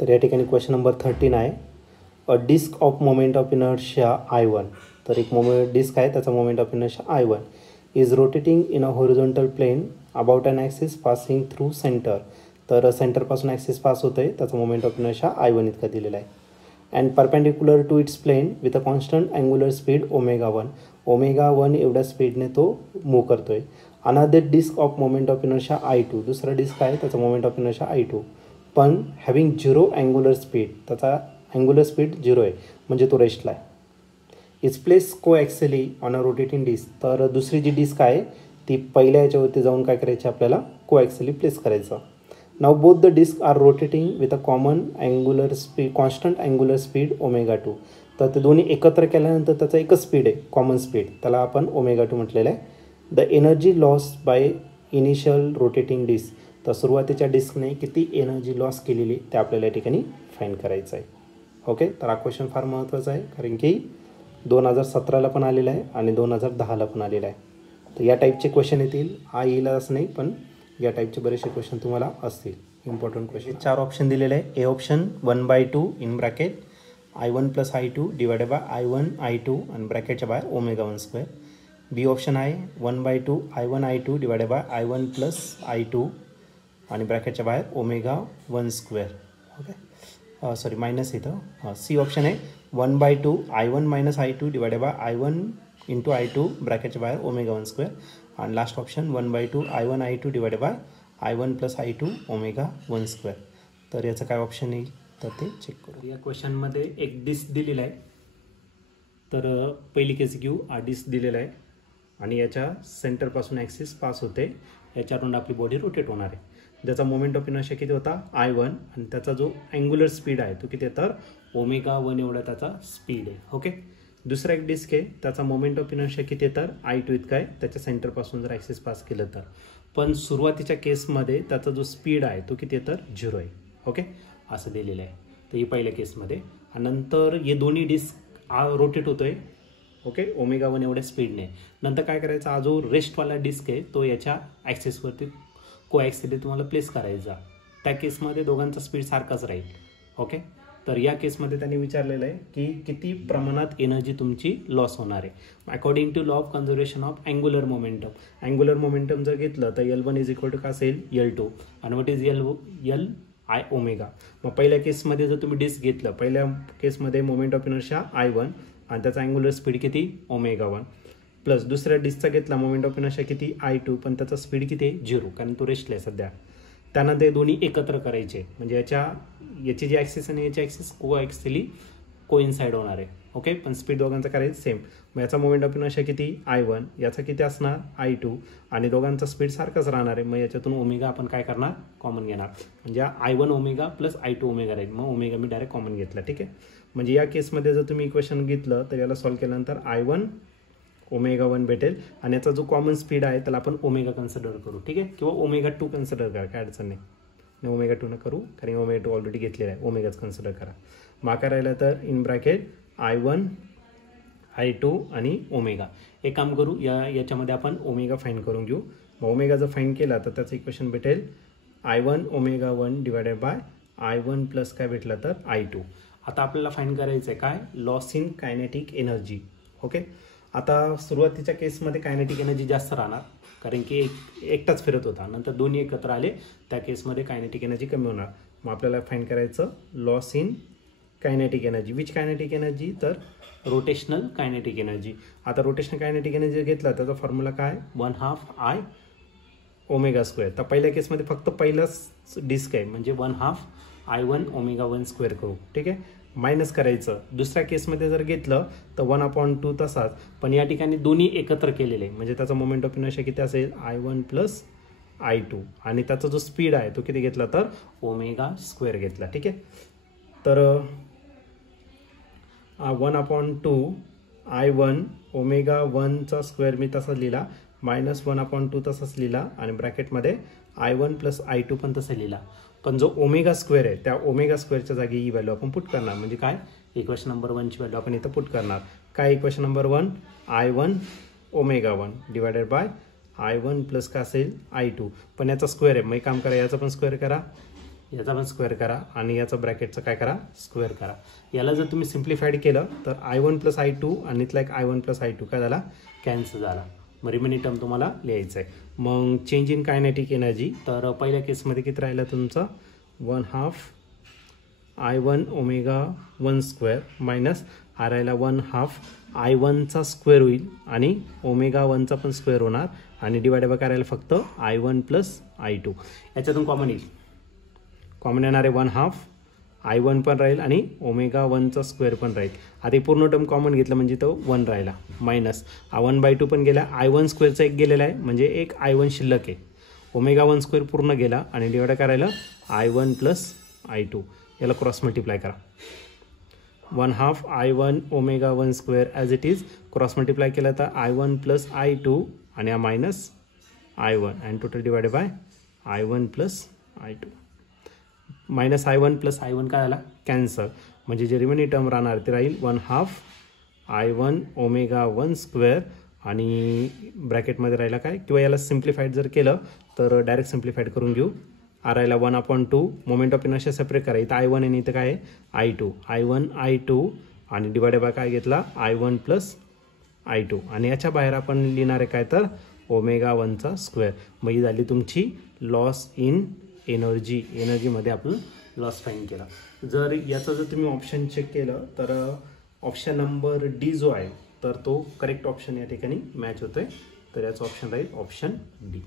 तर या ठिकाणी क्वेश्चन नंबर 13 आहे. A disc of moment of inertia I1. तर एक डिस्क आहे, त्याचा moment of inertia I1 is rotating in a horizontal plane about an axis passing through centre. तर सेंटरपासून ॲक्सिस पास होतं आहे, त्याचा मोमेंट ऑफ इनर्शिया I1 इतका दिलेला आहे. And perpendicular to its plane with a constant angular speed ω1. ω1 एवढ्या स्पीडने तो मूव्ह करतो आहे. Another disc of moment of inertia I2. दुसरा डिस्क आहे, त्याचा मोमेंट ऑफ इनर्शिया I2 पण हॅव्हिंग 0 अँग्युलर स्पीड. त्याचा अँग्युलर स्पीड 0 आहे, म्हणजे तो रेस्टला आहे. Is place coaxially on a rotating disc. तर दुसरी जी डिस्क आहे ती पहिल्या याच्यावरती जाऊन काय करायची, आपल्याला कोॲक्सिली प्लेस करायचं. नाव both the disc are rotating with a common angular speed constant angular speed ω2. तर ते दोन्ही एकत्र केल्यानंतर त्याचा एकच स्पीड आहे, कॉमन स्पीड, त्याला आपण ω2 म्हटलेलं आहे. The energy loss by initial rotating disc. तर सुरुवातीच्या डिस्कने किती एनर्जी लॉस केलेली ते आपल्याला या ठिकाणी फाइंड करायचं आहे. ओके, तर हा क्वेश्चन फार महत्त्वाचा आहे, कारण की 2017ला पण आलेला आहे आणि 2010ला पण आलेला आहे. तर या टाईपचे क्वेश्चन येतील, हा येईल असं नाही, पण या टाईपचे बरेचसे क्वेश्चन तुम्हाला असतील, इम्पॉर्टंट क्वेश्चन. 4 ऑप्शन दिलेले आहे. A option 1/2 in bracket I1 + I2 divided by I1 I2 आणि ब्रॅकेटच्या बाहेर ω1². बी ऑप्शन आहे 1/2 I1 I2 divided by I1 + I2 आणि ब्रॅकेटच्या बाहेर ω1². ओके, सॉरी मायनस इथं. सी ऑप्शन आहे 1/2 I1 - I2 divided by I1 × I2 ब्रॅकेटच्या बाहेर ω1². आणि last option 1/2 I1 I2 divided by I1 + I2 ω1². तर याचं काय ऑप्शन येईल तर ते चेक करू. या क्वेश्चनमध्ये एक डिस्क दिलेला आहे. तर पहिली केस घेऊ. हा डिस्क दिलेला आहे आणि याच्या सेंटरपासून ॲक्सिस पास होते, याच्यावरून आपली बॉडी रोटेट होणार आहे. ज्याचा मोमेंट ऑफ इनर्शिया किती होता I1 आणि त्याचा जो अँग्युलर स्पीड आहे तो किती, तर ω1 एवढा त्याचा स्पीड आहे. ओके, दुसरा एक डिस्क आहे, त्याचा मोमेंट ऑफ इनर्शिया किती, तर I2 इतका आहे, त्याच्या सेंटरपासून जर ॲक्सिस पास केलं तर. पण सुरुवातीच्या केसमध्ये त्याचा जो स्पीड आहे तो किती, तर 0 आहे. ओके, असं दिलेलं आहे. तर ही पहिल्या केसमध्ये. आणि नंतर हे दोन्ही डिस्क रोटेट होतोय. ओके, ω1 एवढ्या स्पीडने. नंतर काय करायचं, हा जो रेस्टवाला डिस्क आहे तो याच्या ॲक्सिसवरती कोॲक्सिली तुम्हाला प्लेस करायचा. त्या केसमध्ये दोघांचा स्पीड सारखाच राहील. ओके, तर या केसमध्ये त्यांनी विचारलेलं आहे की किती प्रमाणात एनर्जी तुमची लॉस होणार आहे. According to law of conservation of angular momentum. Angular momentum जर घेतलं तर L1 = काय असेल, L2. आणि व्हॉट इज L I ω. मग पहिल्या केसमध्ये जर तुम्ही डिस्क घेतलं, पहिल्या केसमध्ये मोमेंट ऑफ इनर्शिया I1 आणि त्याचा अँग्युलर स्पीड किती, ω1, प्लस दुसऱ्या डिस्कचा घेतला मोमेंट ऑफ इनर्शिया किती I2 पण त्याचा स्पीड किती, 0, कारण तो रेस्टला आहे सध्या. त्यानंतर हे दोन्ही एकत्र करायचे, म्हणजे याची जी ॲक्सिस आणि याची ॲक्सिस कोॲक्सिली कोइन्साइड होणार आहे. ओके, पण स्पीड दोघांचा करायचं सेम. मग याचा मोमेंट ऑफ इनर्शिया किती I1, याचा किती असणार I2 आणि दोघांचा स्पीड सारखाच राहणार आहे. मग याच्यातून ω आपण काय करणार, कॉमन घेणार, म्हणजे I1 ω + I2 ω राहील. मग ω मी डायरेक्ट कॉमन घेतला. ठीक आहे, म्हणजे या केसमध्ये जर तुम्ही इक्वेशन घेतलं तर याला सॉल्व्ह केल्यानंतर I1 ω1 भेटेल आणि याचा जो कॉमन स्पीड आहे त्याला आपण ω कन्सिडर करू. ठीक आहे, किंवा ω2 कन्सिडर करा, काय अडचण नाही. ω2 न करू, कारण ω2 ऑलरेडी घेतलेला आहे, ω कन्सिडर करा. मग काय राहिलं तर इन ब्रॅकेट I1 I2 आणि ω. एक काम करू, याच्यामध्ये आपण ω फाइंड करून घेऊ. मग ω जर फाइंड केला तर त्याचं इक्वेशन भेटेल I1 ω1 divided by I1 plus काय भेटलं तर I2. आता आपल्याला फाइंड करायचं आहे काय, loss in kinetic energy. Okay, आता सुरुवातीच्या केसमध्ये कायनेटिक एनर्जी जास्त राहणार, कारण की एकटाच फिरत होता. नंतर दोन्ही एकत्र आले, त्या केसमध्ये कायनेटिक एनर्जी कमी होणार. मग आपल्याला फाइंड करायचं loss in kinetic energy. Which kinetic energy, तर रोटेशनल कायनेटिक एनर्जी. आता रोटेशनल कायनेटिक एनर्जी घेतला त्याचा फॉर्म्युला काय, 1/2 I ω². तर पहिल्या केसमध्ये फक्त पहिलाच डिस्क आहे, म्हणजे 1/2 I1 ω1² करू. ठीक आहे, मायनस करायचं. दुसऱ्या केसमध्ये जर घेतलं तर 1/2 तसाच, पण या ठिकाणी दोन्ही एकत्र केलेले, म्हणजे त्याचा मोमेंट ऑफ इनर्शिया किती असेल, I1 + I2 आणि त्याचा जो स्पीड आहे तो किती घेतला, तर ω² घेतला. ठीक आहे, तर 1/2 I1 ω1² मी तसाच लिहिला, -1/2 तसाच लिहिला आणि ब्रॅकेटमध्ये I1 + I2 पण तसं लिहिला. पण जो ω² आहे त्या ω²च्या जागी ही व्हॅल्यू आपण पुट करणार, म्हणजे काय, इक्वेशन नंबर 1ची व्हॅल्यू आपण इथं पुट करणार. काय equation number 1, I1 ω1 divided by I1 plus काय असेल I2, पण याचा स्क्वेअर आहे, मग काम करा, याचा पण स्क्वेअर करा. याचा पण स्क्वेअर करा आणि याचं ब्रॅकेटचं काय करा स्क्वेअर करा. याला जर तुम्ही सिम्प्लिफाईड केलं तर I1 + I2 आणि इथला एक I1 + I2 काय झाला कॅन्सल झाला. मग रिमेनिंग टर्म तुम्हाला लिहायचं आहे. मग चेंज इन कायनेटिक एनर्जी तर पहिल्या केसमध्ये किती राहिलं तुमचं 1/2 I1 ω1² मायनस हा राहिला 1/2 I1चा स्क्वेअर होईल आणि ω1चा पण स्क्वेअर होणार आणि डिवाइड बाय करायला फक्त I1 + I2. याच्यातून कॉमन येईल, कॉमन येणार आहे 1/2 I1 पण राहील आणि ω1चा स्क्वेअर पण राहील. आता पूर्ण टर्म कॉमन घेतलं म्हणजे तो 1 राहिला मायनस 1/2 पण गेला, I1 स्क्वेअरचा एक गेलेला आहे म्हणजे एक I1 शिल्लक आहे. ω1² पूर्ण गेला आणि डिवाइड करायला I1 + I2. याला क्रॉस मल्टिप्लाय करा 1/2 I1 ω1² as it is cross multiply केला तर I1 + I2 आणि हा मायनस I1 आणि total divide by I1 + I2. Minus I1 + I1 काय झाला कॅन्सल म्हणजे जे रिमेनिंग टर्म राहणार ते राहील 1/2 I1 ω1² आणि ब्रॅकेटमध्ये राहिला काय किंवा याला सिम्प्लिफाईड जर केलं तर डायरेक्ट सिम्प्लिफाईड करून घेऊ. राहिला 1/2 मोमेंट ऑफ इनर्शिया सेपरेट करा. इथं I1 आणि इथं काय आहे I1 I2 आणि डिवाइड बाय काय घेतला I1 + I2 आणि याच्या बाहेर आपण लिहिणार आहे काय तर ω1चा स्क्वेअर. मग ही झाली तुमची लॉस इन एनर्जी. एनर्जीमध्ये आपण लॉस फाईंड केला. जर याचं जर तुम्ही ऑप्शन चेक केलं तर ऑप्शन नंबर डी जो आहे तर तो करेक्ट ऑप्शन या ठिकाणी मॅच होतोय. तर याचं ऑप्शन राहील ऑप्शन डी.